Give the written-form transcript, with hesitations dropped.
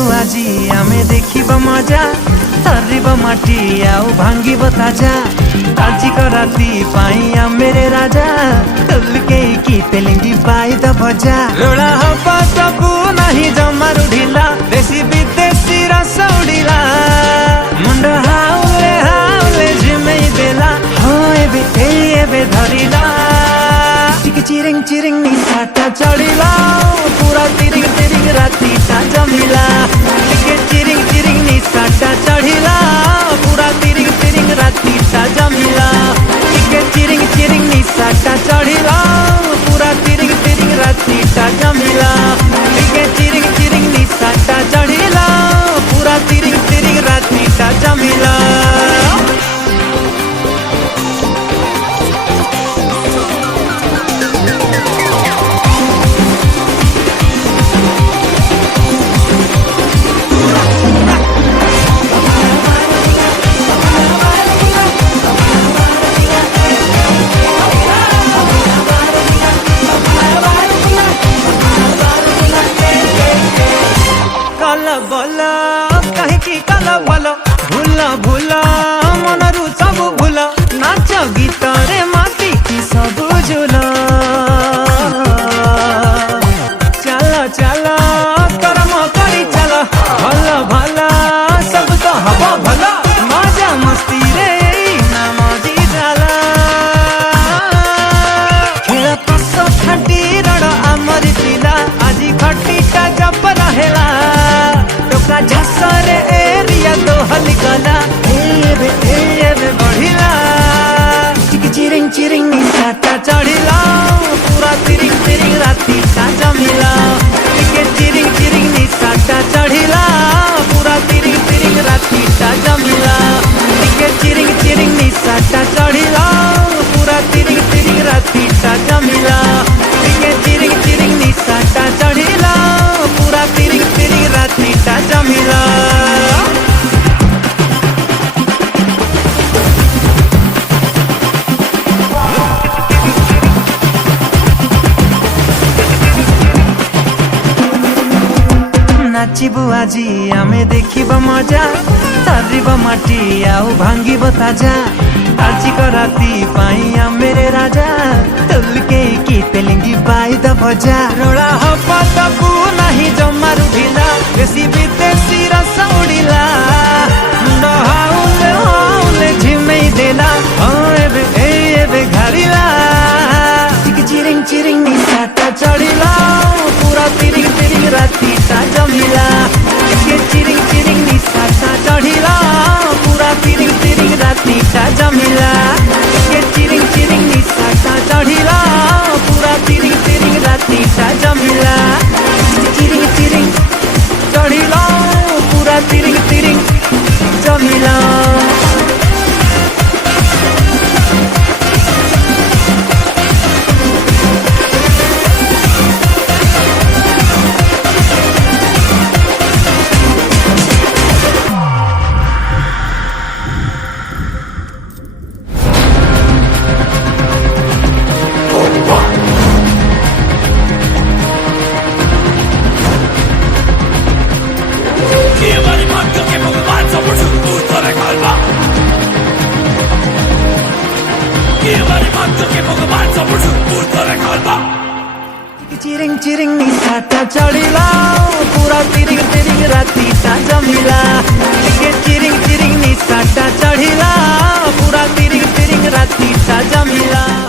नाचिबु आजी आमे देखिब मजा तरिब माटी आउ भांगिब ताजा आजिक राती पाई मेरे राजा तुलके की तेलिंगी पाई द भजा रोड़ा हवा सबू नहीं जमा रुढ़िला देसी विदेशी रस उड़िला मुंड हाउले हाउले झिमेई देला हो एबे धरिला चिरिंग चिरिंग निशाटा चढ़िला पूरा तिरिंग तिरिंग राती ता जमिला चिरिंग चिरिंग निशाटा चढ़िला पूरा तिरिंग तिरिंग राती ता जमिला चिरिंग चिरिंग निशाटा चढ़िला पूरा तिरिंग तिरिंग राती ता जमिला चिरिंग चिरिंग निशाटा चढ़िला पूरा तिरिंग तिरिंग राती ता जमिला बोला कहीं की कला बोलो भूला भूला मनरु सब भूला नाच गीत रे माटी की सब झूला चला चला कर्म करी चला भला भला सब तो हवा भला मजा मस्ती रे ना मजी जाला खेला पास खटी रड़ आमर पिला आजी खटीटा जब रहेला झसरे एरिया तो हलिकला एबे बढ़िला चिरिंग चिरिंग निशाटा चढ़िला पूरा तिरिंग तिरिंग राती ता जमिला चिरिंग चिरिंग निशाटा चढ़िला पूरा तिरिंग तिरिंग राती ता जमिला चिरिंग चिरिंग निशाटा चढ़िला पूरा तिरिंग तिरिंग राती ता जमिला चिरिंग चिरिंग निशाटा चढ़िला पूरा तिरिंग तिरिंग राती ता जमिला नाचिबु आजी आमे देखिब मजा तरिब माटी आउ भांगिब ताजा आजिक राती पाई मेरे राजा तुलके की तेलिंगी पाई द भजा रोड़ा हवा सबू नहीं जमा रुढ़िला देसी विदेशी रस उड़िला मुंड हाउले हाउले झिमेई देला हो एबे घरिला चिरिंग चिरिंग निशाटा चढ़िला पूरा तिरिंग तिरिंग राती ता जमिला चिरिंग चिरिंग निशाटा चढ़िला पूरा तिरिंग तिरिंग राती ता जमिला चिरिंग चिरिंग निशाटा चढ़िला पूरा तिरिंग तिरिंग राती ता जमिला चिरिंग चिरिंग चढ़िला पूरा तिरिंग तिरिंग जमिला चिरिंग चिरिंग निशाटा चढ़िला पूरा तिरिंग तिरिंग राती ता जमिला चिरिंग चिरिंग निशाटा चढ़िला पूरा तिरिंग तिरिंग राती ता जमिला।